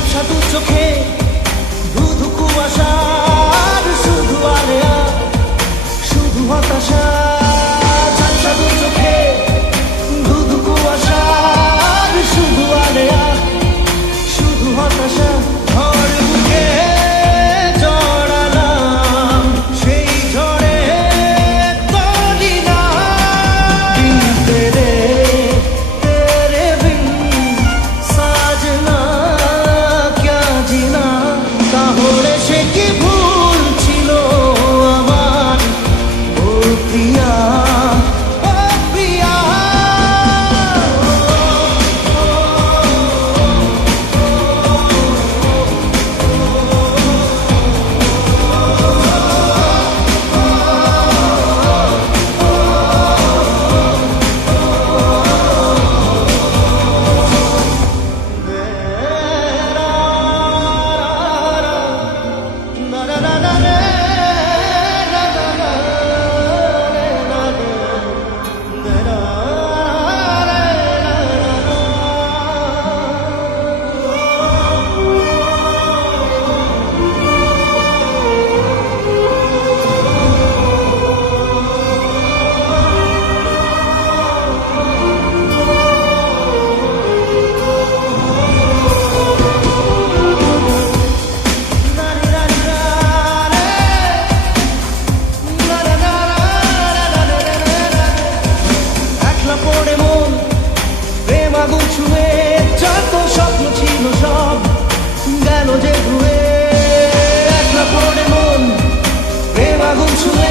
ঝাপসা দু চোখে ধুধু কুয়াশার শুধু আলেয়া শুধু হতাশা। to